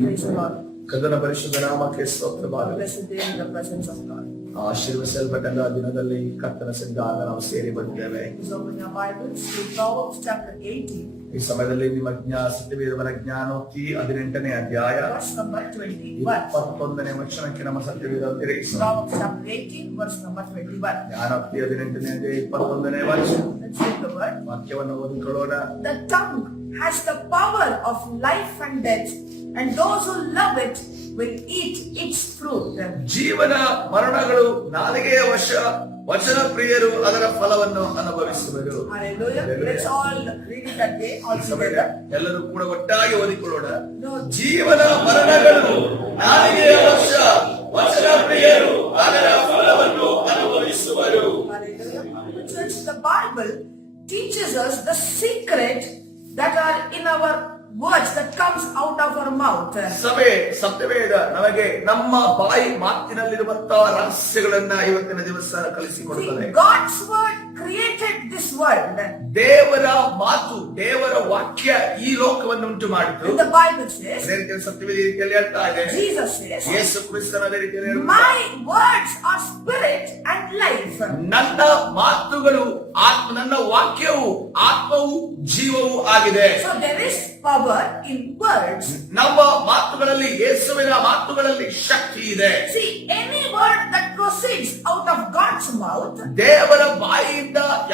Praise the Lord. ಕರ್ತನ ಪರಿಶುದ್ಧ ನಾಮಕ್ಕೆ ಸ್ತೋತ್ರವಾಗಲಿ. Blessed day in the presence of God. ಆಶೀರ್ವದಿಸಲ್ಪಟ್ಟಂತ ದಿನದಲ್ಲಿ ಕರ್ತನ ಸನ್ನಿಧಾನಕ್ಕೆ ನಾವು ಸೇರಿ ಬಂದಿದ್ದೇವೆ. Please open your Bibles to Proverbs chapter 18. ಈ ಸಮಯದಲ್ಲಿ ನಿಮ್ಮ ಸತ್ಯವೇದವರ ಜ್ಞಾನೋಕ್ತಿ 18ನೇ ಅಧ್ಯಾಯ Verse number 21. 21ನೇ ವಚನಕ್ಕೆ ನಮ್ಮ ಸತ್ಯವೇದ ತಿರುಗಿಸೋಣ. Proverbs chapter 18, verse number 21. ಜ್ಞಾನೋಕ್ತಿ 18ನೇ ಅಧ್ಯಾಯ 21ನೇ ವಚನ. Let's read the word. ವಾಕ್ಯವನ್ನು ಓದಿಕೊಳ್ಳೋಣ. The tongue has the power of life and death, and those who love it will eat its fruit. ಜೀವನ ಮರಣಗಳು ನಾಲಿಗೆಯ ವಶ, ವಚನ ಪ್ರಿಯರು ಅದರ ಫಲವನ್ನು ಅನುಭವಿಸುವರು. Hallelujah. Let's all read it again, all together. ಎಲ್ಲರೂ ಕೂಡ ಒಟ್ಟಾಗಿ ಓದಿಕೊಳ್ಳೋಣ. No. ಜೀವನ ಮರಣಗಳು ನಾಲಿಗೆಯ ವಶ, ವಚನ ಪ್ರಿಯರು ಅದರ ಫಲವನ್ನು ಅನುಭವಿಸುವರು. Hallelujah. Church, the Bible teaches us the secret that are in our words that comes out of our mouth. ಸಭೆ ಸತ್ಯವೇದ ನಮಗೆ ನಮ್ಮ ಬಾಯಿ ಮಾತಿನಲ್ಲಿರುವಂತಹ ರಹಸ್ಯಗಳನ್ನ ಇವತ್ತಿನ ದಿವಸ ಕಲಿಸಿಕೊಡುತ್ತದೆ. God's word created this world. ದೇವರ ಮಾತು, ದೇವರ ವಾಕ್ಯ ಈ ಲೋಕವನ್ನು ಉಂಟು ಮಾಡಿತು. And the Bible says, ಅದೇ ರೀತಿಯಲ್ಲಿ ಸತ್ಯವೇದ ರೀತಿಯಲ್ಲಿ ಹೇಳ್ತಾ ಇದೆ. Jesus says, ಯೇಸು ಕ್ರಿಸ್ತನ ಅದೇ ರೀತಿಯಲ್ಲಿ ಹೇಳ್ತಾ my words are spirit and life. ನನ್ನ ಮಾತುಗಳು ಆತ್ಮ, ನನ್ನ ವಾಕ್ಯವು ಆತ್ಮವು ಜೀವವು ಆಗಿದೆ. So there is power in words. ನಮ್ಮ ಮಾತುಗಳಲ್ಲಿ, ಯೇಸುವಿನ ಮಾತುಗಳಲ್ಲಿ ಶಕ್ತಿ ಇದೆ. See, any word that proceeds out of God's mouth, ದೇವರ ಬಾಯಿಯಿಂದ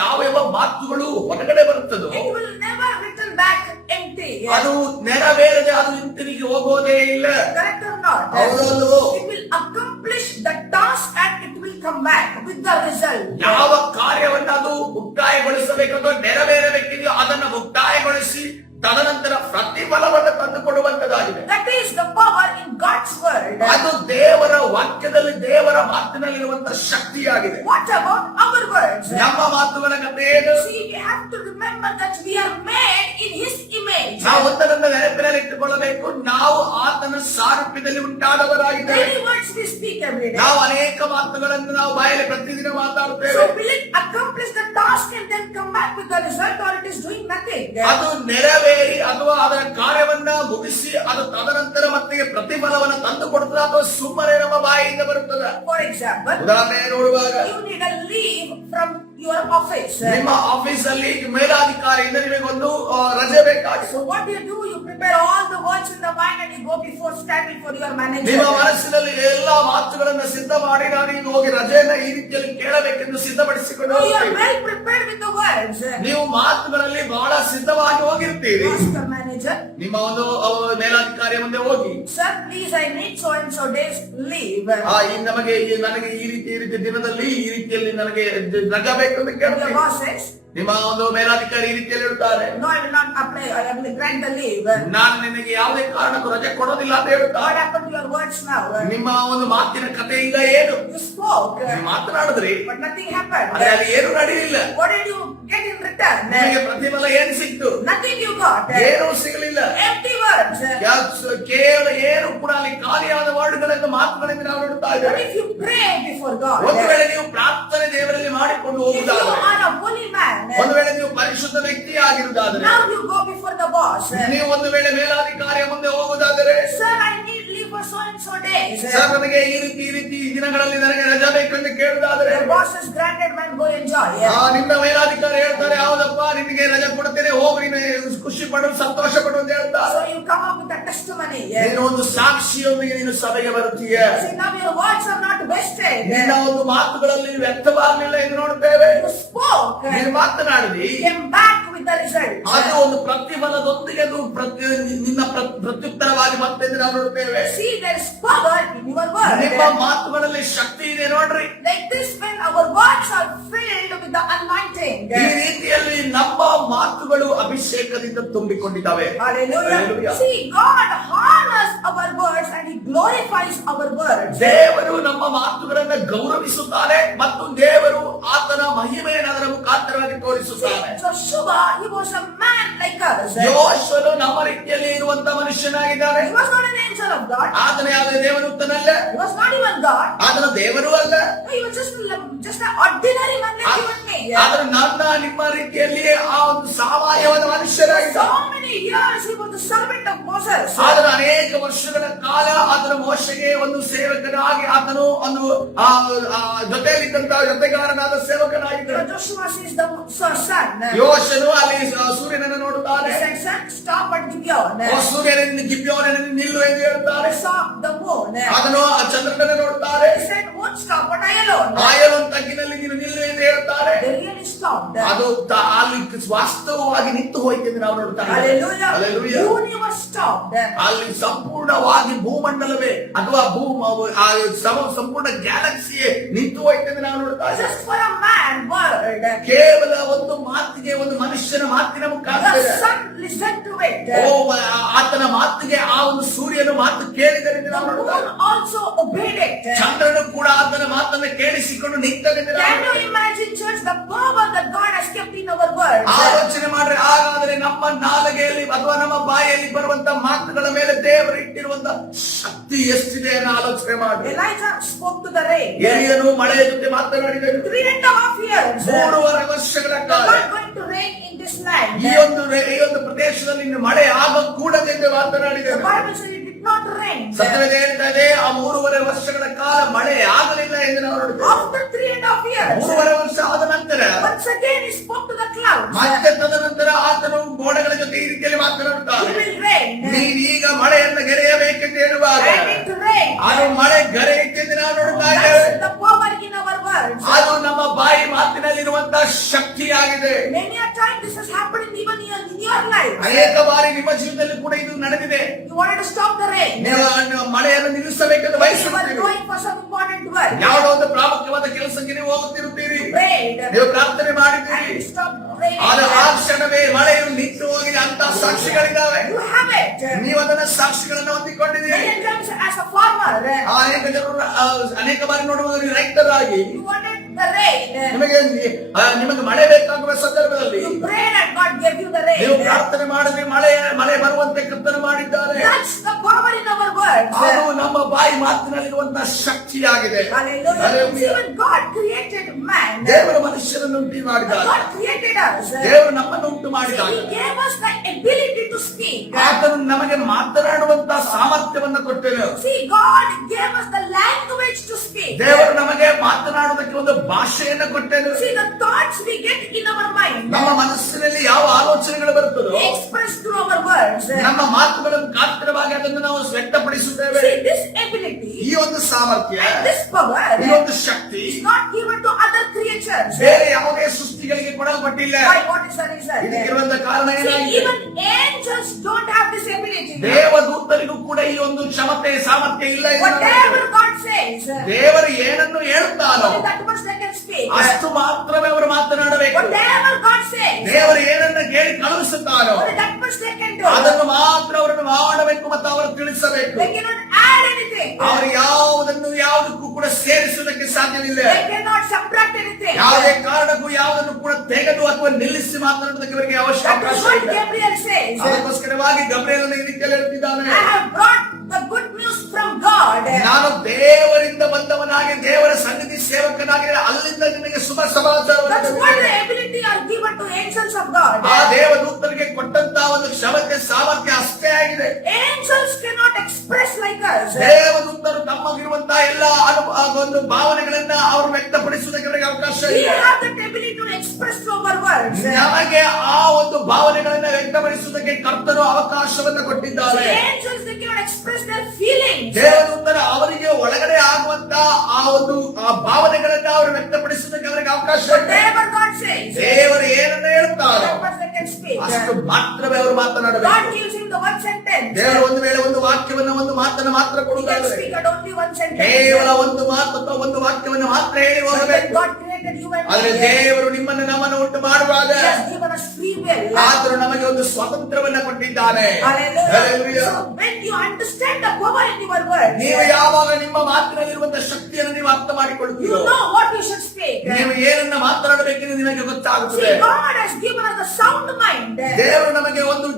ಯಾವ ಮಾತುಗಳು ಹೊರಗಡೆ ಬರುತ್ತದೋ it will never return back empty. ಅದು ನೆರವೇರದೆ ಅದು ಹಿಂತಿರುಗಿ ಹೋಗೋದೇ ಇಲ್ಲ. Correct or not? ಹೌದಲ್ವೋ? It will accomplish the task and it will come back with the result. ಯಾವ ಕಾರ್ಯವನ್ನ ಅದು ಮುಕ್ತಾಯಗೊಳಿಸಬೇಕೋ ನೆರವೇರಬೇಕಿದೆಯೋ ಅದನ್ನು ಮುಕ್ತಾಯಗೊಳಿಸಿ ತದನಂತರ ಪ್ರತಿಫಲವನ್ನು ತಂದುಕೊಡುವಂತದ್ದಾಗಿದೆ. That is the power in God's word. ಅದು ದೇವರ ವಾಕ್ಯದಲ್ಲಿ, ದೇವರ ಮಾತಿನಲ್ಲಿರುವಂತಹ ಶಕ್ತಿಯಾಗಿದೆ. What about our words? ನಮ್ಮ ಮಾತುಗಳ ಕಥೆ ಏನು? See, we have to remember that we are made in His image. ನಾವು ಒಂದರಿಂದ ನೆನಪಿನಲ್ಲಿ ಇಟ್ಟುಕೊಳ್ಳಬೇಕು, ನಾವು ಆತನ ಸಾರೂಪ್ಯದಲ್ಲಿ ಉಂಟಾದವರಾಗಿದ್ದೇವೆ. Many words we speak every day. ನಾವು ಅನೇಕ ಮಾತುಗಳನ್ನು ನಾವು ಬಾಯಲ್ಲಿ ಪ್ರತಿದಿನ ಮಾತಾಡುತ್ತೇವೆ. So will it accomplish the task and then come back with the result, or it is doing nothing? ಅದು ನೆರವೇರಿ ಅಥವಾ ಅದರ ಕಾರ್ಯವನ್ನ ಮುಗಿಸಿ ಅದು ತದನಂತರ ಮತ್ತೆ ಪ್ರತಿಫಲವನ್ನು ತಂದು ಕೊಡುತ್ತದೆ ಅಥವಾ ಸುಮ್ಮನೆ ನಮ್ಮ ಬಾಯಿಯಿಂದ ಬರುತ್ತದೆ. For example, ಉದಾಹರಣೆ ನೋಡುವಾಗ you need a leave from your office. ನಿಮ್ಮ ಆಫೀಸ್ ಅಲ್ಲಿ ಮೇಲಾಧಿಕಾರಿಯಿಂದ ನಿಮಗೊಂದು ರಜೆ ಬೇಕಾಗಿದೆ. So what do? You prepare all the words in the mind and you go before standing for your manager. ನಿಮ್ಮ ಮನಸ್ಸಿನಲ್ಲಿ ಎಲ್ಲಾ ಮಾತುಗಳನ್ನು ಸಿದ್ಧ ಮಾಡಿ ನಾನು ಈಗ ಹೋಗಿ ರಜೆಯನ್ನ ಈ ರೀತಿಯಲ್ಲಿ ಕೇಳಬೇಕೆಂದು ಸಿದ್ಧಪಡಿಸಿಕೊಂಡು No, you are ಹೋಗ್ತೀರಿ. well prepared with the words. ನೀವು ಮಾತುಗಳಲ್ಲಿ ಬಹಳ ಸಿದ್ಧವಾಗಿ ಹೋಗಿರ್ತೀರಿ. Ask the manager, ನಿಮ್ಮ ಒಂದು ಮೇಲಾಧಿಕಾರಿಯ ಮುಂದೆ ಹೋಗಿ, sir, please, I need so and so days leave. ನನಗೆ ಈ ರೀತಿ ದಿನದಲ್ಲಿ ಈ ರೀತಿಯಲ್ಲಿ ನನಗೆ ರಜೆ ಬೇಕು ಅಂತ The ಕೇಳ್ತೀರಿ. boss says, ನಿಮ್ಮ ಒಂದು ಮೇಲಾಧಿಕಾರಿ ಈ ರೀತಿಯಲ್ಲಿ ಹೇಳ್ತಾರೆ, no, I will not apply, I will grant the leave. ನಾನು ನಿನಗೆ ಯಾವುದೇ ಕಾರಣಕ್ಕೂ ರಜೆ ಕೊಡೋದಿಲ್ಲ ಅಂತ What ಹೇಳ್ತಾರೆ. happened to your words now? ನಿಮ್ಮ ಒಂದು ಮಾತಿನ ಕಥೆ ಈಗ ಏನು? You spoke, ನೀವು ಮಾತನಾಡಿದ್ರಿ, but nothing happened. ಆದ್ರೆ ಅಲ್ಲಿ ಏನು ನಡೆಯಲಿಲ್ಲ. What did you get in return? ನಿಮಗೆ ಪ್ರತಿಫಲ ಏನು ಸಿಕ್ತು? Nothing you got. ಏನೂ ಸಿಗಲಿಲ್ಲ. Empty words. ಕೇವಲ ಏನು ಕೂಡ ಅಲ್ಲಿ ಖಾಲಿಯಾದ ವರ್ಡ್ಗಳನ್ನು ಮಾತುಗಳಿಂದ ನಾವು ನೋಡ್ತಾ But ಇದ್ದೇವೆ. if you pray before God, ಒಂದು ವೇಳೆ ನೀವು ಪ್ರಾರ್ಥನೆ ದೇವರಲ್ಲಿ ಮಾಡಿಕೊಂಡು if you ಹೋಗುವುದಾದರೆ, are a holy man, ಒಂದು ವೇಳೆ ನೀವು ಪರಿಶುದ್ಧ ವ್ಯಕ್ತಿ ಆಗಿರುವುದಾದರೆ, now you go before the boss. ನೀವು ಒಂದು ವೇಳೆ ಮೇಲಾಧಿಕಾರಿಯ ಮುಂದೆ ಹೋಗುವುದಾದರೆ, Sir, I need leave for so and so days. Sir ನನಗೆ ಈ ರೀತಿ ದಿನಗಳಲ್ಲಿ ನನಗೆ ರಜೆ ಬೇಕೆಂದು ಕೇಳುವುದಾದರೆ, The boss has granted, man, go enjoy. ನಿನ್ನ ಮೇಲಾಧಿಕಾರಿ ಹೇಳ್ತಾರೆ, ಹೌದಪ್ಪ ನಿನಗೆ ರಜೆ ಕೊಡ್ತೇನೆ, ಹೋಗಿ ನೀನು ಖುಷಿ ಪಡು, ಸಂತೋಷ ಪಡು ಅಂತ ಹೇಳ್ತಾರೆ. So you come up with a testimony. ನೀನು ಒಂದು ಸಾಕ್ಷಿಯೊಂದಿಗೆ ನೀನು ಸಭೆಗೆ ಬರುತ್ತೀಯ. See, now your words are not wasted. ನಿನ್ನ ಒಂದು ಮಾತುಗಳಲ್ಲಿ ವ್ಯಕ್ತವಾಗಲಿಲ್ಲ ಎಂದು ನೋಡ್ತೇವೆ. You spoke, ನೀನು ಮಾತನಾಡಿದಿ, came back with the result. ಅದು ಒಂದು ಪ್ರತಿಫಲದೊಂದಿಗೆ ಅದು ನಿನ್ನ ಪ್ರತ್ಯುತ್ತರವಾಗಿ ಮತ್ತೆ ನಾವು ನೋಡ್ತೇವೆ. See, there is power in your word. ನಿಮ್ಮ ಮಾತುಗಳಲ್ಲಿ ಶಕ್ತಿ ಇದೆ ನೋಡ್ರಿ. Like this, when our words are filled with the anointing. ಈ ರೀತಿಯಲ್ಲಿ ನಮ್ಮ ಮಾತುಗಳು ಅಭಿಷೇಕದಿಂದ ತುಂಬಿಕೊಂಡಿದ್ದಾವೆ. Hallelujah. Hallelujah. See, God honors our words and He glorifies our words. ದೇವರು ನಮ್ಮ ಮಾತುಗಳನ್ನು ಗೌರವಿಸುತ್ತಾನೆ ಮತ್ತು ದೇವರು ಆತನ ಮಹಿಮೆಯನ್ನು ಅದರ ಮುಖಾಂತರವಾಗಿ ತೋರಿಸುತ್ತಾನೆ. Joshua, he was a man like us. ಯೋಶುವನು ನಮ್ಮ ರೀತಿಯಲ್ಲಿ ಇರುವಂತ ಮನುಷ್ಯನಾಗಿದ್ದಾನೆ. He was not an angel of God. ಆತನ ಯಾವುದೇ ದೇವದೂತನಲ್ಲ, He was not even God. ಆತನ ದೇವರು ಅಲ್ಲ. He was just an ordinary man like you and me. ಆದ್ರೆ ನನ್ನ ನಿಮ್ಮ ರೀತಿಯಲ್ಲಿ ಆ ಒಂದು ಸಾಮಾನ್ಯವಾದ ಮನುಷ್ಯರಾಗಿದ್ದ. So many years he was the servant of Moses. ಆತನು ಅನೇಕ ವರ್ಷಗಳ ಕಾಲ ಆತನು ಮೋಶೆಗೆ ಒಂದು ಸೇವಕನಾಗಿ ಆತನು ಒಂದು ಜೊತೆಯಲ್ಲಿದ್ದಂತ ಜೊತೆಗಾರನಾದ ಸೇವಕನಾಗಿದ್ದ. Joshua sees the sun. ಯೋಶನು ಅಲ್ಲಿ ಸೂರ್ಯನನ್ನು ನೋಡುತ್ತಾನೆ. He said, "Sun, stop at Gibeon." ಸೂರ್ಯನಿಂದ ಗಿಬ್ಯೋನಿನಲ್ಲಿ ನಿಲ್ಲು ಎಂದು ಹೇಳುತ್ತಾರೆ. He saw the moon. ಅದನ್ನು ಚಂದ್ರನನ್ನು ನೋಡುತ್ತಾರೆ. He said, "Moon, stop at Ayalon." ಆಯಲೋನ್ ತಗ್ಗಿನಲ್ಲಿ ನೀನು ನಿಲ್ಲು ಎಂದು ಹೇಳುತ್ತಾರೆ. They really stopped. ಅದು ಅಲ್ಲಿ ವಾಸ್ತವವಾಗಿ ನಿಂತು ಹೋಯಿತು ಎಂದು ನಾವು ನೋಡುತ್ತಾರೆ. Hallelujah. Hallelujah. Universe stopped. ಅಲ್ಲಿ ಸಂಪೂರ್ಣವಾಗಿ ಭೂಮಂಡಲವೇ ಅಥವಾ ಸಂಪೂರ್ಣ ಗ್ಯಾಲಕ್ಸಿಯೇ ನಿಂತು ಹೋಯಿತು ಎಂದು ನಾವು ನೋಡುತ್ತಾರೆ. Just for a man word. ಕೇವಲ ಒಂದು ಮಾತಿಗೆ, ಒಂದು ಮನುಷ್ಯನ ಮಾತಿನ ಮುಖಾಂತರ The sun listened to it. ಆತನ ಮಾತಿಗೆ ಆ ಒಂದು ಸೂರ್ಯನ ಮಾತು ಕೇಳಿದರೆಂದು The ನಾವು moon ನೋಡುತ್ತಾರೆ. also obeyed it. ಚಂದ್ರನು ಕೂಡ ಆತನ ಮಾತನ್ನು ಕೇಳಿಸಿಕೊಂಡು ನಿಂತರೆಂದು ನಾವು Can you ನೋಡುತ್ತೇವೆ. imagine, church, the power that God has kept in our words? ಆಲೋಚನೆ ಮಾಡ್ರೆ, ಹಾಗಾದ್ರೆ ನಮ್ಮ ನಾಲಿಗೆಯಲ್ಲಿ ಅಥವಾ ನಮ್ಮ ಬಾಯಲ್ಲಿ ಬರುವಂತ ಮಾತುಗಳ ಮೇಲೆ ದೇವರು ಇಟ್ಟಿರುವಂತ ಶಕ್ತಿ ಎಷ್ಟಿದೆ ಅನ್ನೋ ಆಲೋಚನೆ ಮಾಡಿ. Elijah spoke to the rain. ಎಲಿಯನು ಮಳೆಯ ಜೊತೆ ಮಾತನಾಡಿದನು. 3.5 years. 3.5 ವರ್ಷಗಳ The ಕಾಲ Lord going to rain in this land. ಈ ಒಂದು ಪ್ರದೇಶದಲ್ಲಿ ಇನ್ನು ಮಳೆ ಆಗಕೂಡದೆಂದು The ಮಾತನಾಡಿದನು. Bible says it did not rain. ಸತ್ಯವೇದ ಹೇಳ್ತಾ ಇದೆ, ಆ 3.5 ವರ್ಷಗಳ ಕಾಲ ಮಳೆ ಆಗಲಿಲ್ಲ ಎಂದು ನಾವು ನೋಡುತ್ತೇವೆ. After 3.5 years, 3.5 ವರ್ಷ ಆದ ನಂತರ once again he spoke to the clouds. ಮತ್ತೆ ತದನಂತರ ಆತನು ಮೋಡಗಳ ಜೊತೆ ಈ ರೀತಿಯಲ್ಲಿ It ಮಾತನಾಡುತ್ತಾನೆ. will rain. ನೀನೀಗ ಮಳೆಯನ್ನು ಗೆರೆಯಬೇಕೆಂದು ಹೇಳುವಾಗ And it rain. ಅದು ಮಳೆ ಗರೆಯಿತೆಂದು ನಾವು ನೋಡುತ್ತಾ ಇದ್ದೇವೆ. That's the power in our words. ಅದು ನಮ್ಮ ಬಾಯಿ ಮಾತಿನಲ್ಲಿರುವಂತಹ ಶಕ್ತಿಯಾಗಿದೆ. Many a time this has happened even in your life. ಅನೇಕ ಬಾರಿ ನಿಮ್ಮ ಜೀವನದಲ್ಲಿ ಕೂಡ ಇದು ನಡೆದಿದೆ. You wanted to stop the rain. ನೀವು ಮಳೆಯನ್ನು ನಿಲ್ಲಿಸಬೇಕೆಂದು You were ಬಯಸುತ್ತೀರಿ. going for some important work. ಯಾವುದೋ ಒಂದು ಪ್ರಾಮುಖ್ಯವಾದ ಕೆಲಸಕ್ಕೆ ನೀವು ಹೋಗುತ್ತಿರುತ್ತೀರಿ. Prayed. ನೀವು ಪ್ರಾರ್ಥನೆ ಮಾಡಿದ್ದೀರಿ. And it stopped raining. ಆದ್ರೆ ಆ ಕ್ಷಣವೇ ಮಳೆಯು ನಿಂತು ಹೋಗಿದೆ ಅಂತ ಸಾಕ್ಷಿಗಳಿದ್ದಾವೆ. You have it. ನೀವು ಅದನ್ನ ಸಾಕ್ಷಿಗಳನ್ನು ಹೊಂದಿಕೊಂಡಿದ್ದೀರಿ. Many times as a farmer, ಅನೇಕ ಜನರು ಅನೇಕ ಬಾರಿ ನೋಡುವುದು ರೈತರಾಗಿ you wanted the rain. ನಿಮಗೆ ಮಳೆ ಬೇಕಾಗುವ ಸಂದರ್ಭದಲ್ಲಿ You prayed and God gave you the ನೀವು rain. ಪ್ರಾರ್ಥನೆ ಮಾಡಿದ್ರೆ ಮಳೆ ಬರುವಂತೆ ಕರ್ತನ ಮಾಡಿದ್ದಾರೆ. That's the power in our words. ಅದು ನಮ್ಮ ಬಾಯಿ ಮಾತಿನಲ್ಲಿರುವಂತಹ ಶಕ್ತಿಯಾಗಿದೆ. Hallelujah. Hallelujah. Even God created man. ದೇವರು ಮನುಷ್ಯರನ್ನು ಉಂಟು ಮಾಡಿದ್ದಾರೆ. God created us. ದೇವರು ನಮ್ಮನ್ನು ಉಂಟು ಮಾಡಿದಾಗ He gave us the ability to speak. ಆತನು ನಮಗೆ ಮಾತನಾಡುವಂತಹ ಸಾಮರ್ಥ್ಯವನ್ನು ಕೊಟ್ಟನು. See, God gave us the language to speak. ದೇವರು ನಮಗೆ ಮಾತನಾಡುವುದಕ್ಕೆ ಒಂದು ಭಾಷೆಯನ್ನು ಕೊಟ್ಟನು. See, the thoughts we get in our mind, ನಮ್ಮ ಮನಸ್ಸಿನಲ್ಲಿ ಯಾವ ಆಲೋಚನೆಗಳು ಬರುತ್ತದೋ we express through our words. ನಮ್ಮ ಮಾತುಗಳ ಮುಖಾಂತರವಾಗಿ ಅದನ್ನು ನಾವು ವ್ಯಕ್ತಪಡಿಸುತ್ತೇವೆ. See, this ability, ಈ ಒಂದು ಸಾಮರ್ಥ್ಯ, this power ಈ ಒಂದು ಶಕ್ತಿ is not given to other creatures. ಬೇರೆ ಯಾವುದೇ ಸೃಷ್ಟಿಗಳಿಗೆ ಕೊಡಲ್ಪಟ್ಟಿಲ್ಲ. Why? What is the reason? ಇದಕ್ಕಿರುವಂತ ಕಾರಣ See, ಏನಾಗಿದೆ? even angels don't have this ability. ದೇವದೂತರಿಗೂ ಕೂಡ ಈ ಒಂದು ಕ್ಷಮತೆ ಸಾಮರ್ಥ್ಯ ಇಲ್ಲ ಎಂದು ನಾವು Whatever ಹೇಳ್ತೇವೆ. God says, ದೇವರು ಏನನ್ನು ಹೇಳುತ್ತಾನೋ only that much they can speak. ಅಷ್ಟು ಮಾತ್ರವೇ ಅವರು ಮಾತನಾಡಬೇಕು. Whatever God says, ದೇವರು ಏನನ್ನ ಕೇಳಿ ಕಳುಹಿಸುತ್ತಾನೋ only that much they can do. ಅದನ್ನು ಮಾತ್ರ ಅವರನ್ನು ಮಾಡಬೇಕು ಮತ್ತು ಅವರು ತಿಳಿಸಬೇಕು. They cannot add anything. ಅವರು ಯಾವುದಕ್ಕೂ ಕೂಡ ಸೇರಿಸುವುದಕ್ಕೆ ಸಾಧ್ಯವಿಲ್ಲ. They cannot subtract anything. ಯಾವುದೇ ಕಾರಣಕ್ಕೂ ಯಾವುದನ್ನು ಕೂಡ ತೆಗೆದು ಅಥವಾ ನಿಲ್ಲಿಸಿ ಮಾತನಾಡುವುದಕ್ಕೆ ಅವರಿಗೆ That is ಅವಕಾಶ what ಇಲ್ಲ. Gabriel says. ಅದಕ್ಕೋಸ್ಕರವಾಗಿ ಗಬ್ರಿಯೇಲನು ಈ ರೀತಿಯಲ್ಲಿ ಹೇಳ್ತಿದ್ದಾನೆ, I have brought the good news from God. ನಾನು ದೇವರಿಂದ ಬಂದವನಾಗಿ ದೇವರ ಸನ್ನಿಧಿ ಸೇವಕನಾಗಿ ಅಲ್ಲಿಂದ ನಿನಗೆ ಶುಭ ಸಮಾಚಾರವನ್ನು That's what the ತಂದಿದ್ದೇನೆ. ability are given to angels of God. ಆ ದೇವದೂತರಿಗೆ ಕೊಟ್ಟಂತಹ ಒಂದು ಕ್ಷಮತೆ ಸಾಮರ್ಥ್ಯ ಅಷ್ಟೇ ಆಗಿದೆ. Angels cannot express like us. ದೇವದೂತರು ತಮ್ಮಗಿರುವಂತಹ ಎಲ್ಲ ಒಂದು ಭಾವನೆಗಳನ್ನ ಅವರು ವ್ಯಕ್ತಪಡಿಸುವುದಕ್ಕೆ ಅವರಿಗೆ ಅವಕಾಶ We ಇದೆ. have that ability to express through our words. ನಮಗೆ ಆ ಒಂದು ಭಾವನೆಗಳನ್ನ ವ್ಯಕ್ತಪಡಿಸುವುದಕ್ಕೆ ಕರ್ತನು ಅವಕಾಶವನ್ನು ಕೊಟ್ಟಿದ್ದಾರೆ. See, angels, they cannot express their feelings. ದೇವದೂತರ ಅವರಿಗೆ ಒಳಗಡೆ ಆಗುವಂತ ಆ ಭಾವನೆಗಳನ್ನ ಅವರು ವ್ಯಕ್ತಪಡಿಸುವುದಕ್ಕೆ ಅವರಿಗೆ ಅವಕಾಶ ಇದೆ. Whatever God says, ದೇವರು ಏನನ್ನ ಹೇಳ್ತಾರೋ that much they can speak. ಅಷ್ಟು ಮಾತ್ರವೇ ಅವರು God ಮಾತನಾಡಬೇಕು. gives him the one sentence. ದೇವರು ಒಂದು ವೇಳೆ ಒಂದು ವಾಕ್ಯವನ್ನ ಒಂದು ಮಾತನ್ನ ಮಾತ್ರ He can ಕೊಡುತ್ತಾರೆ. speak at only one sentence. ಕೇವಲ ಒಂದು ಮಾತು ಅಥವಾ ಒಂದು ವಾಕ್ಯವನ್ನು ಮಾತ್ರ ಹೇಳಿ But when ಹೋಗಬೇಕು. God created you and ಆದ್ರೆ me, ದೇವರು ನಿಮ್ಮನ್ನು ನಮ್ಮನ್ನು ಉಂಟು ಮಾಡುವಾಗ He has given us free will. ಆದರೂ ನಮಗೆ ಒಂದು ಸ್ವಾತಂತ್ರ್ಯವನ್ನ ಕೊಟ್ಟಿದ್ದಾನೆ. Hallelujah. Hallelujah. So when you understand the power in your words, ನೀವು ಯಾವಾಗ ನಿಮ್ಮ ಮಾತಿನಲ್ಲಿರುವಂತಹ ಶಕ್ತಿಯನ್ನು ನೀವು ಅರ್ಥ you ಮಾಡಿಕೊಳ್ಳುತ್ತೀರೋ know what you should speak. ನೀವು ಏನನ್ನ ಮಾತನಾಡಬೇಕೆಂದು ನಿಮಗೆ ಗೊತ್ತಾಗುತ್ತದೆ. See, God has given us a sound mind. ದೇವರು ನಮಗೆ ಒಂದು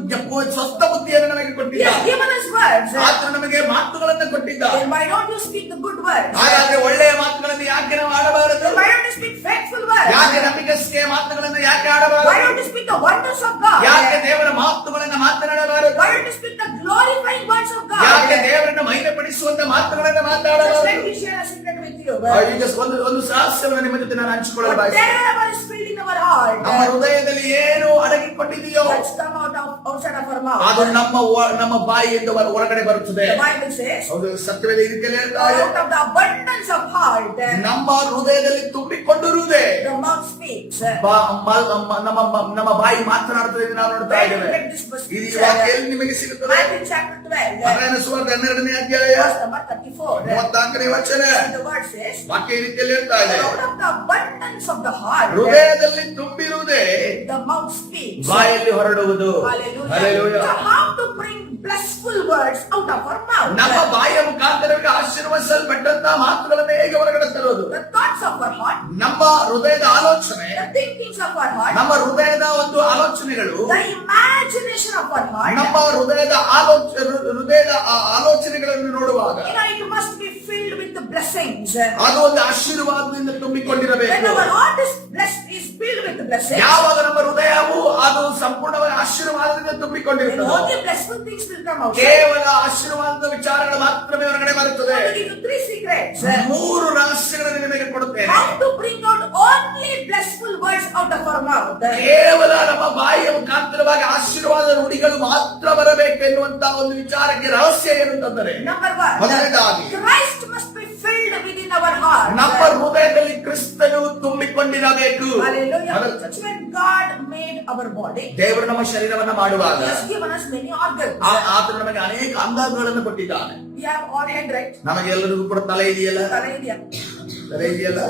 ಸ್ವಸ್ಥ ಬುದ್ಧಿಯನ್ನು ನಮಗೆ He has ಕೊಟ್ಟಿದ್ದಾನೆ. given us words. ಆತನು ನಮಗೆ ಮಾತುಗಳನ್ನು ಕೊಟ್ಟಿದ್ದಾನೆ. Then why don't you speak the good words? ಹಾಗಾದ್ರೆ ಒಳ್ಳೆಯ ಮಾತುಗಳನ್ನು ಯಾಕೆ ನಾವು ಆಡಬಾರದು? Then why don't you speak faithful words? ಯಾಕೆ ನಂಬಿಕೆಯ ಮಾತುಗಳನ್ನು ಯಾಕೆ ಆಡಬಾರದು? Why don't you speak the the wonders of God? ಯಾಕೆ ದೇವರ ಮಾತುಗಳನ್ನ ಮಾತನಾಡಬಾರದು? Why don't you speak the glorifying words of God? ಯಾಕೆ ದೇವರನ್ನ ಮಹಿಮೆಪಡಿಸುವಂತ ಮಾತುಗಳನ್ನ Just let ಮಾತಾಡಬಾರದು? me share a secret with you. ಈಗ ಒಂದು ರಹಸ್ಯವನ್ನು ನಿಮ್ಮ ಜೊತೆ ನಾನು ಹಂಚಿಕೊಳ್ಳಲು ಬಯಸ್ತೇನೆ. Whatever is filled in our heart, ನಮ್ಮ ಹೃದಯದಲ್ಲಿ ಏನು ಅಡಗಿಕೊಂಡಿದೆಯೋ that's come outside of our mouth. ಅದು ನಮ್ಮ ಬಾಯಿಯಿಂದ ಹೊರಗಡೆ ಬರುತ್ತದೆ. The Bible says, ಹೌದು, ಸತ್ಯವೇದ ಈ ರೀತಿಯಲ್ಲಿ ಹೇಳ್ತಾ ಇದೆ. out of the abundance of heart, ನಮ್ಮ ಹೃದಯದಲ್ಲಿ ತುಂಬಿಕೊಂಡಿರುವುದೇ the mouth speaks. ನಮ್ಮ ಬಾಯಿ ಮಾತನಾಡುತ್ತದೆ ಎಂದು ನಾವು ನೋಡ್ತಾ Where do you ಇದ್ದೇವೆ. get this verse? ಇದು ಈ ವಾಕ್ಯದಲ್ಲಿ ನಿಮಗೆ ಸಿಗುತ್ತದೆ. Matthew chapter 12, ಮತ್ತಾಯನ ಸುವಾರ್ತೆ 12ನೇ ಅಧ್ಯಾಯ verse number 34. 34ನೇ ವಚನ. The word says, ವಾಕ್ಯ ಈ ರೀತಿಯಲ್ಲಿ ಹೇಳ್ತಾ ಇದೆ. out of the abundance of the heart, ಹೃದಯದಲ್ಲಿ ತುಂಬಿರುವುದೇ the mouth speaks. ಬಾಯಲ್ಲಿ ಹೊರಡುವುದು. Hallelujah. Hallelujah. So how to bring blissful words out of our mouth? ನಮ್ಮ ಬಾಯಿಯ ಮುಖಾಂತರವಾಗಿ ಆಶೀರ್ವದಿಸಲ್ಪಟ್ಟಂತ ಮಾತುಗಳನ್ನು ಹೇಗೆ ಹೊರಗಡೆ ತರುವುದು? The thoughts of our heart, ನಮ್ಮ ಹೃದಯದ ಆಲೋಚನೆ, the thinkings of our heart, ನಮ್ಮ ಹೃದಯದ ಒಂದು ಆಲೋಚನೆಗಳು, the imagination of our heart, ನಮ್ಮ ಹೃದಯದ ಆಲೋಚನೆಗಳನ್ನು ನೋಡುವಾಗ it must be filled with the blessings. ಅದು ಒಂದು ಆಶೀರ್ವಾದದಿಂದ When ತುಂಬಿಕೊಂಡಿರಬೇಕು. our heart is blessed, is filled with the blessings, ಯಾವಾಗ ನಮ್ಮ ಹೃದಯವು ಅದು ಸಂಪೂರ್ಣವಾದ ಆಶೀರ್ವಾದದಿಂದ then ತುಂಬಿಕೊಂಡಿರುತ್ತದೆ, only blessful things will come out. ಕೇವಲ ಆಶೀರ್ವಾದದ ವಿಚಾರಗಳು ಮಾತ್ರವೇ ಹೊರಗಡೆ ಬರುತ್ತದೆ. I will give you 3 secrets. 3 ರಹಸ್ಯಗಳನ್ನು ನಿಮಗೆ ಕೊಡುತ್ತೇನೆ. How to bring out only blissful words out of our mouth. ಕೇವಲ ನಮ್ಮ ಬಾಯಿಯ ಮುಖಾಂತರವಾಗಿ ಆಶೀರ್ವಾದ ನುಡಿಗಳು ಮಾತ್ರ ಬರಬೇಕೆನ್ನುವಂತ ಒಂದು ವಿಚಾರಕ್ಕೆ ರಹಸ್ಯ ಏನು ಅಂತಂದರೆ, Number 1, ಮೊದಲನೇದಾಗಿ Christ must be filled within our heart. ನಮ್ಮ ಹೃದಯದಲ್ಲಿ ಕ್ರಿಸ್ತನು ತುಂಬಿಕೊಂಡಿರಬೇಕು. Hallelujah. Hallelujah. That's when God made our body. ದೇವರು ನಮ್ಮ ಶರೀರವನ್ನ ಮಾಡುವಾಗ He has given us many organs. ಆತನು ನಮಗೆ ಅನೇಕ ಅಂಗಾಂಗಗಳನ್ನು ಕೊಟ್ಟಿದ್ದಾನೆ. We have all head, right? ನಮಗೆ ಎಲ್ಲರಿಗೂ ಕೂಡ ತಲೆ ಇದೆಯಲ್ಲ, ತಲೆ ಇದೆಯಾ? ತಲೆ ಇದೆಯಲ್ಲ,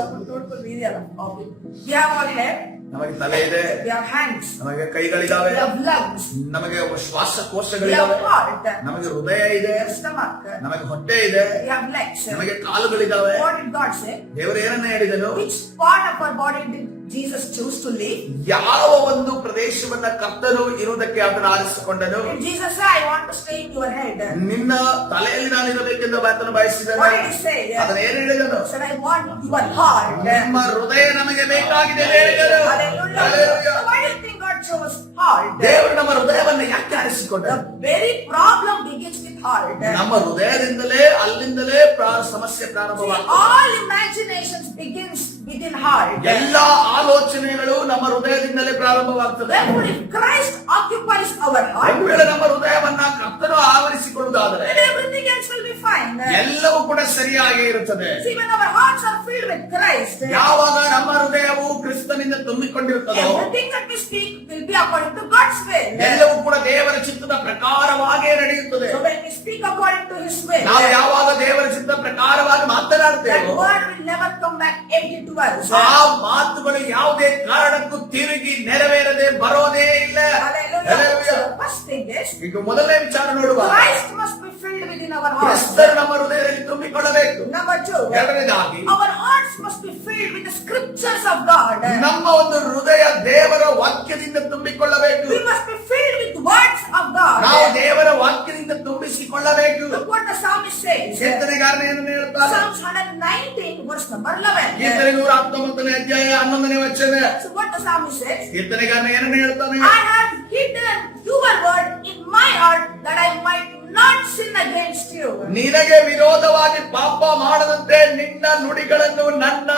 ಇದೆಯಲ್ಲ? Okay. We have all head. ನಮಗೆ ತಲೆ ಇದೆ, We have hands. ನಮಗೆ ಕೈಗಳಿದಾವೆ, We have lungs. ನಮಗೆ We have ಶ್ವಾಸಕೋಶಗಳಿದಾವೆ, heart. ನಮಗೆ ಹೃದಯ ಇದೆ, We have stomach. ನಮಗೆ ಹೊಟ್ಟೆ ಇದೆ, We have legs. ನಮಗೆ ಕಾಲುಗಳಿದಾವೆ. What did God say? ದೇವರು ಏನನ್ನ ಹೇಳಿದನು? Which part of our body did Jesus choose to live? ಯಾವ ಒಂದು ಪ್ರದೇಶವನ್ನ ಕರ್ತನು ಇರುವುದಕ್ಕೆ ಅದನ್ನು ಆರಿಸಿಕೊಂಡನು? Did Jesus say, I want to stay in your head? ನಿನ್ನ ತಲೆಯಲ್ಲಿ ನಾನು ಇರಬೇಕೆಂದು ಆತನು ಬಯಸಿದನು. What did he say? ಅದನ್ನ ಏನ್ ಹೇಳಿದನು? He said, I want your heart. ನಿಮ್ಮ ಹೃದಯ ನಮಗೆ ಬೇಕಾಗಿದೆ ಎಂದು ಹೇಳಿದನು. Hallelujah. Hallelujah. So why do you think God chose heart? ದೇವರು ನಮ್ಮ ಹೃದಯವನ್ನ ಯಾಕೆ ಆರಿಸಿಕೊಂಡನು? The very problem begins with heart. ನಮ್ಮ ಹೃದಯದಿಂದಲೇ ಅಲ್ಲಿಂದಲೇ ಸಮಸ್ಯೆ ಪ್ರಾರಂಭವಾಗ್ತದೆ. All imaginations begins within heart. ಎಲ್ಲಾ ಆಲೋಚನೆಗಳು ನಮ್ಮ ಹೃದಯದಿಂದಲೇ ಪ್ರಾರಂಭವಾಗ್ತದೆ. Therefore, if Christ occupies our heart, ಒಂದು ವೇಳೆ ನಮ್ಮ ಹೃದಯವನ್ನ ಕರ್ತನು ಆವರಿಸಿಕೊಳ್ಳುವುದಾದರೆ then everything else will be fine. ಎಲ್ಲವೂ ಕೂಡ ಸರಿಯಾಗಿ ಇರುತ್ತದೆ. See, when our hearts are filled with Christ, ಯಾವಾಗ ನಮ್ಮ ಹೃದಯವು ಕ್ರಿಸ್ತನಿಂದ ತುಂಬಿಕೊಂಡಿರುತ್ತದೋ everything that we speak will be according to God's will. ಎಲ್ಲವೂ ಕೂಡ ದೇವರ ಚಿತ್ತದ ಪ್ರಕಾರವಾಗೇ ನಡೆಯುತ್ತದೆ. So when we speak according to His will, ನಾವು ಯಾವಾಗ ದೇವರ ಚಿತ್ತದ ಪ್ರಕಾರವಾಗಿ that ಮಾತನಾಡ್ತೇವೆ, word will never come back empty to us. ಆ ಮಾತುಗಳು ಯಾವುದೇ ಕಾರಣಕ್ಕೂ ತಿರುಗಿ ನೆರವೇರದೆ ಬರೋದೇ ಇಲ್ಲ. Hallelujah. Hallelujah. So the first thing is, ಈಗ ಮೊದಲನೇ ವಿಚಾರ ನೋಡುವ, Christ must be filled within our hearts. ಕ್ರಿಸ್ತರು ನಮ್ಮ ಹೃದಯದಲ್ಲಿ ತುಂಬಿಕೊಳ್ಳಬೇಕು. Number 2, ಎರಡನೇದಾಗಿ our hearts must be filled with the scriptures of God. ನಮ್ಮ ಒಂದು ಹೃದಯ ದೇವರ ವಾಕ್ಯದಿಂದ ತುಂಬಿಕೊಳ್ಳಬೇಕು. We must be filled with words of God. ನಾವು ದೇವರ ವಾಕ್ಯದಿಂದ ತುಂಬಿಸಿಕೊಳ್ಳಬೇಕು. Look what the psalmist says. ಕೀರ್ತನೆಗಾರನು ಏನನ್ನು ಹೇಳ್ತಾನೆ? Psalms 119 verse number 11. ಕೀರ್ತನೆ 119ನೇ ಅಧ್ಯಾಯ 11ನೇ ವಚನ. So what the psalmist says? ಕೀರ್ತನೆಗಾರನು ಏನನ್ನು ಹೇಳ್ತಾನೆ? I have hidden your word in my heart that I might not sin against you. ನಿನಗೆ ವಿರೋಧವಾಗಿ ಪಾಪ ಮಾಡದಂತೆ ನಿನ್ನ ನುಡಿಗಳನ್ನು ನನ್ನ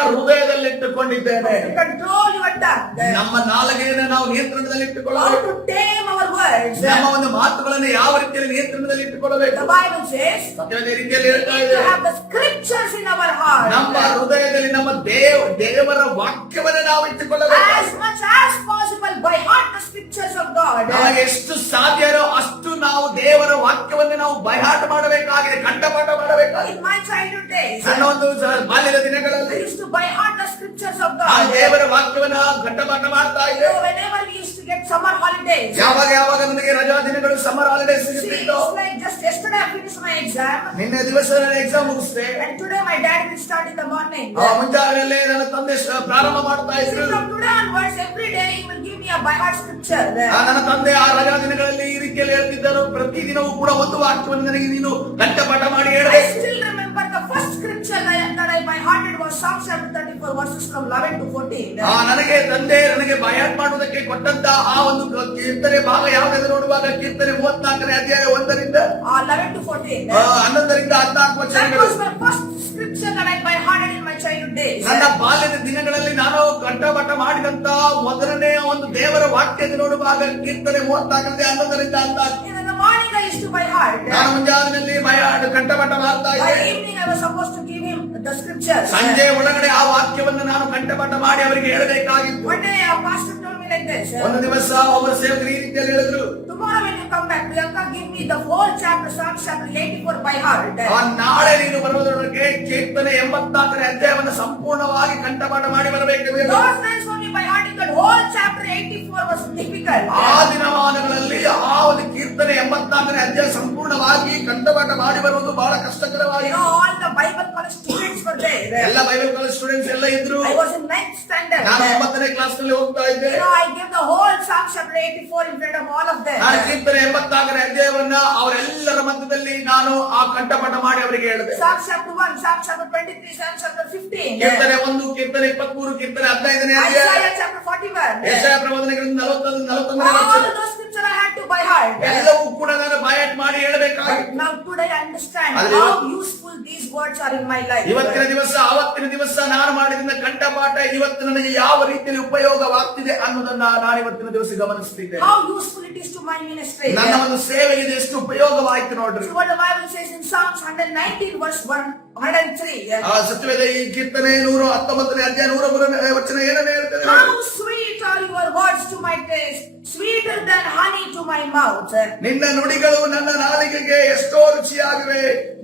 ಹೃದಯದಲ್ಲಿಟ್ಟುಕೊಂಡಿದ್ದೇನೆ. To control your tongue. ನಮ್ಮ ನಾಲಿಗೆಯನ್ನು ನಾವು ನಿಯಂತ್ರಣದಲ್ಲಿ How ಇಟ್ಟುಕೊಳ್ಳಬೇಕು. to tame our words. ನಮ್ಮ ಒಂದು ಮಾತುಗಳನ್ನು ಯಾವ ರೀತಿಯಲ್ಲಿ ನಿಯಂತ್ರಣದಲ್ಲಿ ಇಟ್ಟುಕೊಳ್ಳಬೇಕು? The Bible says ಸತ್ಯವಾದ ರೀತಿಯಲ್ಲಿ we ಹೇಳ್ತಾ need ಇದೆ. to have the scriptures in our heart. ನಮ್ಮ ಹೃದಯದಲ್ಲಿ ನಮ್ಮ ದೇವರ ವಾಕ್ಯವನ್ನು ನಾವು ಇಟ್ಟುಕೊಳ್ಳಬೇಕು. As much as possible by heart the scriptures of God. ನಮಗೆ ಎಷ್ಟು ಸಾಧ್ಯವೋ ಅಷ್ಟು ನಾವು ದೇವರ ವಾಕ್ಯವನ್ನು ನಾವು ಬಯಹಾಟ ಮಾಡಬೇಕಾಗಿದೆ, ಕಂಠಪಾಠ ಮಾಡಬೇಕಾಗಿದೆ. In my childhood days, ನನ್ನ ಒಂದು ಬಾಲ್ಯದ ದಿನಗಳಲ್ಲಿ we used to by heart the scriptures of ಆ God. ದೇವರ ವಾಕ್ಯವನ್ನ ಕಂಠಪಾಠ ಮಾಡ್ತಾ ಇದ್ದೆ. So whenever we used to get summer holidays, ಯಾವಾಗ ನನಗೆ ರಜಾ ದಿನಗಳು ಸಮ್ಮರ್ ಹಾಲಿಡೇಸ್ see, ಸಿಗುತ್ತಿತ್ತು. it's like just yesterday I finished my exam, ನಿನ್ನೆ ದಿವಸ ನನ್ನ ಎಕ್ಸಾಮ್ ಮುಗಿಸಿದೆ. and today my dad will start in the morning. ಮುಂಜಾನೆಯಲ್ಲೇ ನನ್ನ ತಂದೆ ಪ್ರಾರಂಭ ಮಾಡ್ತಾ See, ಇದ್ರು. from today onwards, every day he will give me a by heart scripture. ನನ್ನ ತಂದೆ ಆ ರಜಾ ದಿನಗಳಲ್ಲಿ ಈ ರೀತಿಯಲ್ಲಿ ಹೇಳ್ತಿದ್ದರು, ಪ್ರತಿದಿನವೂ ಕೂಡ ಒಂದು ವಾಕ್ಯವನ್ನು ನನಗೆ ನೀನು ಕಂಠಪಾಠ ಮಾಡಿ I ಹೇಳಬೇಕು. still remember the first scripture that I I by hearted was Psalm chapter 34 verses from 11 to 14. ನನಗೆ ತಂದೆ ನನಗೆ ಬಯಾಟ್ ಮಾಡುವುದಕ್ಕೆ ಕೊಟ್ಟಂತ ಆ ಒಂದು ಕೀರ್ತನೆ ಭಾಗ ಯಾವುದೆಂದು ನೋಡುವಾಗ ಕೀರ್ತನೆ 34ನೇ ಅಧ್ಯಾಯ 1ರಿಂದ 11 to 14. 11ರಿಂದ 14 That ವಚನಗಳು. was my first scripture that I by hearted in my childhood days. ನನ್ನ ಬಾಲ್ಯದ ದಿನಗಳಲ್ಲಿ ನಾನು ಕಂಠಪಾಠ ಮಾಡಿದಂತ ಮೊದಲನೇ ಒಂದು ದೇವರ ವಾಕ್ಯದ ನೋಡುವಾಗ ಕೀರ್ತನೆ 34ರಿಂದ 11ರಿಂದ 14. In the morning I used to by heart. ನಾನು ಮುಂಜಾನೆಯಲ್ಲಿ ಕಂಠಪಾಠ ಮಾಡ್ತಾ By ಇದ್ದೆ. evening I was supposed to give him the scriptures. ಸಂಜೆ ಒಳಗಡೆ ಆ ವಾಕ್ಯವನ್ನು ನಾನು ಕಂಠಪಾಠ ಮಾಡಿ ಅವರಿಗೆ ಹೇಳಬೇಕಾಗಿತ್ತು. One day our pastor told me like this. ಒಂದು ದಿವಸ ಒಬ್ಬ ಸೇವಕರು ಈ ರೀತಿಯಲ್ಲಿ ಹೇಳಿದ್ರು, Tomorrow when you come back, Priyanka, give me the whole chapter, Psalm chapter 84 by heart. ನಾಳೆ ನೀನು ಬರುವುದರೊಳಗೆ ಕೀರ್ತನೆ 84ನೇ ಅಧ್ಯಾಯವನ್ನು ಸಂಪೂರ್ಣವಾಗಿ ಕಂಠಪಾಠ ಮಾಡಿ ಬರಬೇಕು. Those days only by heart, that whole chapter 84 was difficult. ಆ ದಿನಮಾನಗಳಲ್ಲಿ ಆ ಒಂದು ಕೀರ್ತನೆ 84ನೇ ಅಧ್ಯಾಯ ಸಂಪೂರ್ಣವಾಗಿ ಕಂಠಪಾಠ ಮಾಡಿ ಬರುವುದು ಬಹಳ ಕಷ್ಟಕರವಾಗಿ. All the Bible college students were there. ಎಲ್ಲ ಬೈಬಲ್ ಕಾಲೇಜ್ ಸ್ಟೂಡೆಂಟ್ಸ್ ಎಲ್ಲ ಇದ್ರು. I was in 9th standard. ನಾನು 9ನೇ ಕ್ಲಾಸ್ ನಲ್ಲಿ ಹೋಗ್ತಾ ಇದ್ದೆ. I gave the whole Psalm chapter 84 in front of all of them. ನಾನು ಕೀರ್ತನೆ 84ನೇ ಅಧ್ಯಾಯವನ್ನ ಅವರೆಲ್ಲರ ಮಧ್ಯದಲ್ಲಿ ನಾನು ಆ ಕಂಠಪಾಠ ಮಾಡಿ ಅವರಿಗೆ ಹೇಳಿದೆ. Psalm chapter 1, Psalm chapter 23, Psalm chapter 15. ಕೀರ್ತನೆ 1, ಕೀರ್ತನೆ 23, ಕೀರ್ತನೆ 15ನೇ ಅಧ್ಯಾಯ, Isaiah chapter 41. ಯೆಶಾಯ ಪ್ರವಾದನೆಗಳಿಂದ 41ನೇ All ವಚನ. of those scriptures I had to by heart. ಎಲ್ಲವೂ ಕೂಡ ನಾನು ಬಯಾಟ್ ಮಾಡಿ ಹೇಳಬೇಕಾಗಿತ್ತು. Now today I understand Hallelujah. how useful these words are in my life. ಇವತ್ತಿನ ದಿವಸ ಆವತ್ತಿನ ದಿವಸ ನಾನು ಮಾಡಿದ ಕಂಠಪಾಠ ಇವತ್ತು ನನಗೆ ಯಾವ ರೀತಿಯಲ್ಲಿ ಉಪಯೋಗವಾಗ್ತಿದೆ ಅನ್ನೋದನ್ನ ನಾನು ಇವತ್ತಿನ ದಿವಸ ಗಮನಿಸ್ತಿದ್ದೆ. How useful it is to my ministry. ನನ್ನ ಒಂದು ಸೇವೆಗೆ ಇದು ಎಷ್ಟು ಉಪಯೋಗವಾಯ್ತು ನೋಡ್ರಿ. So what the Bible says in Psalms 119 verse 103. ಆ ಸತ್ಯವೇದ ಈ ಕೀರ್ತನೆ 119ನೇ ಅಧ್ಯಾಯ 103ನೇ ವಚನ ಏನನ್ನ ಹೇಳ್ತದೆ? How sweet are your words to my taste, sweeter than honey to my mouth. ನಿನ್ನ ನುಡಿಗಳು ನನ್ನ ನಾಲಿಗೆಗೆ ಎಷ್ಟೋ ರುಚಿಯಾಗಿವೆ,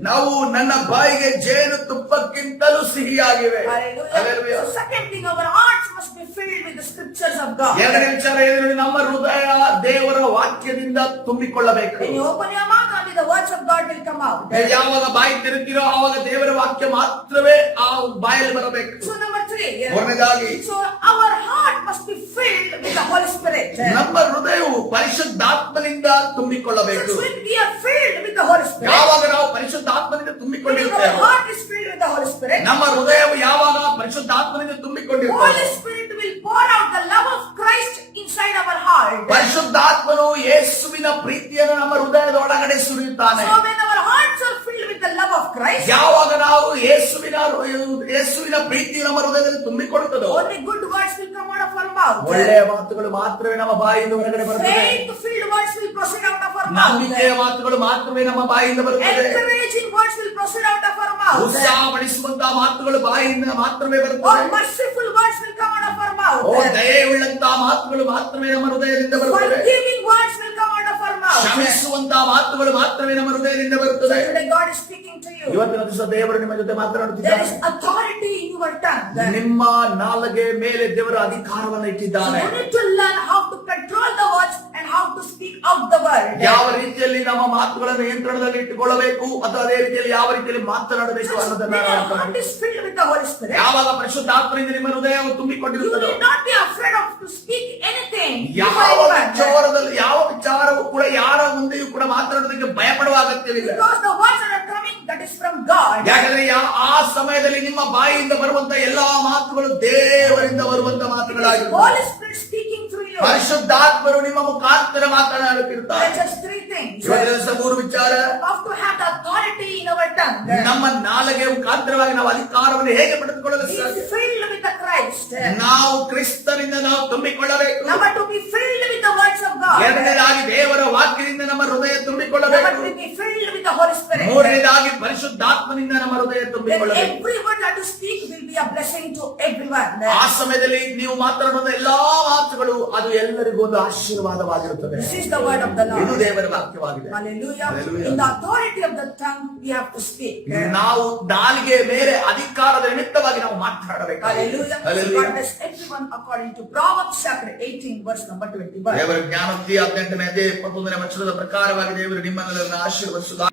ನಾವು ನನ್ನ ಬಾಯಿಗೆ ಜೇನು ತುಪ್ಪಕ್ಕಿಂತಲೂ ಸಿಹಿಯಾಗಿವೆ. Hallelujah. Hallelujah. So second thing, our hearts must be filled with the scriptures of God. ಎರಡನೇ ವಿಚಾರ ಏನು? ನಮ್ಮ ಹೃದಯ ದೇವರ ವಾಕ್ಯದಿಂದ ತುಂಬಿಕೊಳ್ಳಬೇಕು. When you open your mouth, only the words of God will come out. ಯಾವಾಗ ಬಾಯಿ ತೆರೆದಿರೋ ಆವಾಗ ದೇವರ ವಾಕ್ಯ ಮಾತ್ರವೇ ಆ ಬಾಯಲ್ಲಿ ಬರಬೇಕು. So number 3. ಮೂರನೇದಾಗಿ So our heart must be filled with the Holy Spirit. ನಮ್ಮ ಹೃದಯವು ಪರಿಶುದ್ಧಾತ್ಮನಿಂದ ತುಂಬಿಕೊಳ್ಳಬೇಕು. So when we are filled with the Holy Spirit, ಯಾವಾಗ ನಾವು ಪರಿಶುದ್ಧಾತ್ಮನಿಂದ when our ತುಂಬಿಕೊಂಡಿರ್ತೇವೆ, heart is filled with the Holy Spirit, ನಮ್ಮ ಹೃದಯವು ಯಾವಾಗ ಪರಿಶುದ್ಧಾತ್ಮನಿಂದ ತುಂಬಿಕೊಂಡಿರ್ತೇವೆ, Holy Spirit will pour out the love of Christ inside our heart. ಪರಿಶುದ್ಧಾತ್ಮನು ಯೇಸುವಿನ ಪ್ರೀತಿಯನ್ನು ನಮ್ಮ ಹೃದಯದ ಒಳಗಡೆ ಸುರಿಯುತ್ತಾನೆ. So when our hearts are filled with the love of Christ, ಯಾವಾಗ ನಾವು ಯೇಸುವಿನ ಪ್ರೀತಿ ನಮ್ಮ ಹೃದಯದಲ್ಲಿ ತುಂಬಿಕೊಳ್ಳುತ್ತದೋ only good words will come out of our mouth. ಒಳ್ಳೆಯ ಮಾತುಗಳು ಮಾತ್ರವೇ ನಮ್ಮ ಬಾಯಿಂದ ಹೊರಗಡೆ ಬರುತ್ತವೆ. Faith-filled words will proceed out of our mouth. ನಂಬಿಕೆಯ ಮಾತುಗಳು ಮಾತ್ರವೇ ನಮ್ಮ ಬಾಯಿಂದ ಬರುತ್ತವೆ. Encouraging words will proceed out of our mouth. ಉತ್ಸಾಹಪಡಿಸುವಂತಹ ಮಾತುಗಳು ಬಾಯಿಂದ ಮಾತ್ರವೇ Or ಬರುತ್ತವೆ. merciful words will come out of our mouth. ದಯೆಯುಳ್ಳಂತಹ ಮಾತುಗಳು ಮಾತ್ರವೇ ನಮ್ಮ ಹೃದಯದಿಂದ ಬರುತ್ತವೆ. Forgiving words will come out of our mouth. ಕ್ಷಮಿಸುವಂತಹ ಮಾತುಗಳು ಮಾತ್ರವೇ ನಮ್ಮ ಹೃದಯದಿಂದ ಬರುತ್ತದೆ. Today God is speaking to you. ಇವತ್ತಿನ ದಿವಸ ದೇವರು ನಿಮ್ಮ ಜೊತೆ There ಮಾತನಾಡುತ್ತಿದ್ದಾನೆ. is authority in your tongue. ನಿಮ್ಮ ನಾಲಿಗೆ ಮೇಲೆ ದೇವರ ಅಧಿಕಾರವನ್ನು So ಇಟ್ಟಿದ್ದಾನೆ. you need to learn how to control the words and how to speak out the word. ಯಾವ ರೀತಿಯಲ್ಲಿ ನಮ್ಮ ಮಾತುಗಳನ್ನು ನಿಯಂತ್ರಣದಲ್ಲಿ ಇಟ್ಟುಕೊಳ್ಳಬೇಕು ಅಥವಾ ಅದೇ ರೀತಿಯಲ್ಲಿ ಯಾವ ರೀತಿಯಲ್ಲಿ ಮಾತನಾಡಬೇಕು When ಅನ್ನೋದನ್ನ your ಅರ್ಥ heart ಮಾಡಿ. is filled with the Holy Spirit, ಯಾವಾಗ ಪರಿಶುದ್ಧಾತ್ಮನಿಂದ ನಿಮ್ಮ ಹೃದಯವು you ತುಂಬಿಕೊಂಡಿರುತ್ತದೋ need not be afraid of to speak anything. ಯಾವ ವಿಚಾರದಲ್ಲಿ ಯಾವ ವಿಚಾರವೂ ಕೂಡ ಯಾರ ಮುಂದೆಯೂ ಕೂಡ ಮಾತನಾಡೋದಕ್ಕೆ ಭಯಪಡುವ ಅಗತ್ಯವಿಲ್ಲ. Because the words that are coming, that is from God. ಯಾಕಂದ್ರೆ ಆ ಸಮಯದಲ್ಲಿ ನಿಮ್ಮ ಬಾಯಿಯಿಂದ ಬರುವಂತ ಎಲ್ಲಾ ಮಾತುಗಳು ದೇವರಿಂದ ಬರುವಂತ ಮಾತುಗಳಾಗಿರುತ್ತವೆ. Holy Spirit speaking through you. ಪರಿಶುದ್ಧಾತ್ಮರು ನಿಮ್ಮ ಮುಖಾಂತರ ಮಾತನಾಡುತ್ತಿರುತ್ತಾರೆ. There are just 3 things. ಇವತ್ತಿನ ದಿವಸ 3 ವಿಚಾರ. How to have the authority in our tongue. ನಮ್ಮ ನಾಲಿಗೆ ಮುಖಾಂತರವಾಗಿ ನಾವು ಅಧಿಕಾರವನ್ನು ಹೇಗೆ ಪಡೆದುಕೊಳ್ಳಲು Be ಸಾಧ್ಯ? filled with the Christ. ನಾವು ಕ್ರಿಸ್ತನಿಂದ ನಾವು ತುಂಬಿಕೊಳ್ಳಬೇಕು. Number 2, be filled with the words of God. ಎರಡನೇದಾಗಿ ದೇವರ ವಾಕ್ಯದಿಂದ ನಮ್ಮ ಹೃದಯ Number ತುಂಬಿಕೊಳ್ಳಬೇಕು. 3, be filled with the Holy Spirit. ಮೂರನೇದಾಗಿ ಪರಿಶುದ್ಧಾತ್ಮನಿಂದ ನಮ್ಮ ಹೃದಯ Then ತುಂಬಿಕೊಳ್ಳಬೇಕು. every word that you speak will be a blessing to everyone. ಆ ಸಮಯದಲ್ಲಿ ನೀವು ಮಾತನಾಡುವ ಎಲ್ಲಾ ಮಾತುಗಳು ಅದು ಎಲ್ಲರಿಗೂ ಒಂದು ಆಶೀರ್ವಾದವಾಗಿರುತ್ತದೆ. This is the word of the ಇದು Lord. ದೇವರ ವಾಕ್ಯವಾಗಿದೆ. Hallelujah. Hallelujah. In the authority of the tongue, we have to speak. ನಾವು ನಾಲಿಗೆ ಮೇಲೆ ಅಧಿಕಾರದ ನಿಮಿತ್ತವಾಗಿ ನಾವು ಮಾತನಾಡಬೇಕು. Hallelujah. So Hallelujah. God bless everyone according to Proverbs chapter 18 verse number 21. ದೇವರ ಜ್ಞಾನೋಕ್ತಿ 18ನೇ ಅಧ್ಯಾಯ 21ನೇ ವಚನದ ಪ್ರಕಾರವಾಗಿ ದೇವರು ನಿಮ್ಮನ್ನೆಲ್ಲರನ್ನು ಆಶೀರ್ವದಿಸುತ್ತಾರೆ.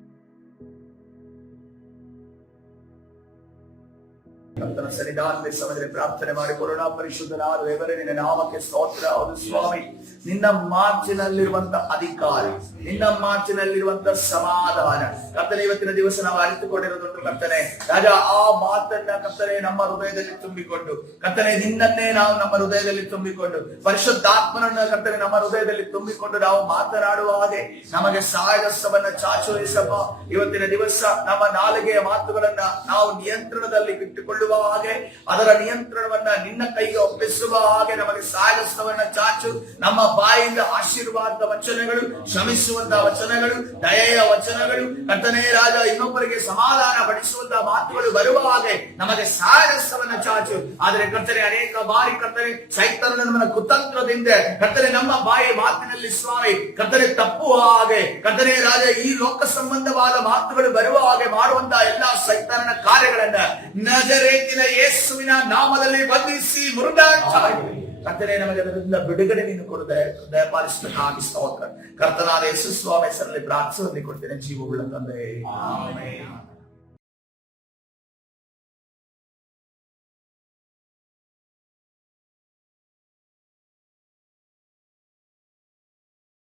ಕರ್ತನ ಸನ್ನಿಧಾನದಲ್ಲಿ ಸಮಯದಲ್ಲಿ ಪ್ರಾರ್ಥನೆ ಮಾಡಿ ಕೊರೋನಾ ಪರಿಶುದ್ಧನಾದ ದೇವರೇ ನಿನ್ನ ನಾಮಕ್ಕೆ ಸ್ತೋತ್ರ. ಹೌದು ಸ್ವಾಮಿ, ನಿನ್ನ ಮಾತಿನಲ್ಲಿರುವಂತ ಅಧಿಕಾರಿ ನಿನ್ನ ಮಾತಿನಲ್ಲಿರುವಂತ ಸಮಾಧಾನ ಕರ್ತನೆ ಇವತ್ತಿನ ದಿವಸ ನಾವು ಅರಿತುಕೊಂಡಿರೋದುಂಟು ಕರ್ತನೆ ರಾಜ. ಆ ಮಾತನ್ನ ಕರ್ತನೆ ನಮ್ಮ ಹೃದಯದಲ್ಲಿ ತುಂಬಿಕೊಂಡು ಕರ್ತನೆ ನಿನ್ನನ್ನೇ ನಾವು ನಮ್ಮ ಹೃದಯದಲ್ಲಿ ತುಂಬಿಕೊಂಡು ಪರಿಶುದ್ಧಾತ್ಮನನ್ನ ಕರ್ತನೆ ನಮ್ಮ ಹೃದಯದಲ್ಲಿ ತುಂಬಿಕೊಂಡು ನಾವು ಮಾತನಾಡುವ ಹಾಗೆ ನಮಗೆ ಸಹಾಯದಸ್ತವನ್ನ ಚಾಚುರಿಸಪ್ಪ. ಇವತ್ತಿನ ದಿವಸ ನಮ್ಮ ನಾಲಿಗೆಯ ಮಾತುಗಳನ್ನ ನಾವು ನಿಯಂತ್ರಣದಲ್ಲಿ ಇಟ್ಟುಕೊಳ್ಳುವ ಹಾಗೆ ಅದರ ನಿಯಂತ್ರಣವನ್ನ ನಿನ್ನ ಕೈಗೆ ಒಪ್ಪಿಸುವ ಹಾಗೆ ನಮಗೆ ಸಹಾಯದಸ್ತವನ್ನ ಚಾಚು. ನಮ್ಮ ಬಾಯಿಂದ ಆಶೀರ್ವಾದ ವಚನಗಳು, ಶ್ರಮಿಸುವಂತಹ ವಚನಗಳು, ದಯೆಯ ವಚನಗಳು ಕರ್ತನೇ ರಾಜ, ಇನ್ನೊಬ್ಬರಿಗೆ ಸಮಾಧಾನ ಪಡಿಸುವಂತಹ ಮಾತುಗಳು ಬರುವ ಹಾಗೆ ನಮಗೆ ಸಹಾಯದಸ್ತವನ್ನ ಚಾಚು. ಆದರೆ ಕರ್ತನೆ ಅನೇಕ ಬಾರಿ ಕರ್ತನೆ ಸೈತಾನನ ನಮ್ಮ ಕುತಂತ್ರದಿಂದ ಕರ್ತನೆ ನಮ್ಮ ಬಾಯಿ ಮಾತಿನಲ್ಲಿ ಸ್ವಾಮಿ ಕರ್ತನೆ ತಪ್ಪುವ ಹಾಗೆ ಕರ್ತನೆ ರಾಜ ಈ ಲೋಕ ಸಂಬಂಧವಾದ ಮಾತುಗಳು ಬರುವ ಹಾಗೆ ಮಾಡುವಂತಹ ಎಲ್ಲಾ ಸೈತಾನನ ಕಾರ್ಯಗಳನ್ನ ನಜರೇತಿನ ಯೇಸುವಿನ ನಾಮದಲ್ಲಿ ಬಂಧಿಸಿ ಮುರಿದಾಡಿ ಕರ್ತನೆ ನಮಗೆ ಅದರಿಂದ ಬಿಡುಗಡೆ ನೀನು ಕೊಡು ದಯಪಾಲಿಸಬೇಕಾಗಿ ಸ್ತೋತ್ರ. ಕರ್ತನಾದ ಯೇಸು ಸ್ವಾಮಿ ಹೆಸರಲ್ಲಿ ಪ್ರಾರ್ಥನೆ ಕೊಡ್ತೇನೆ ಜೀವವುಳ್ಳ ತಂದೆ, ಆಮೆನ್.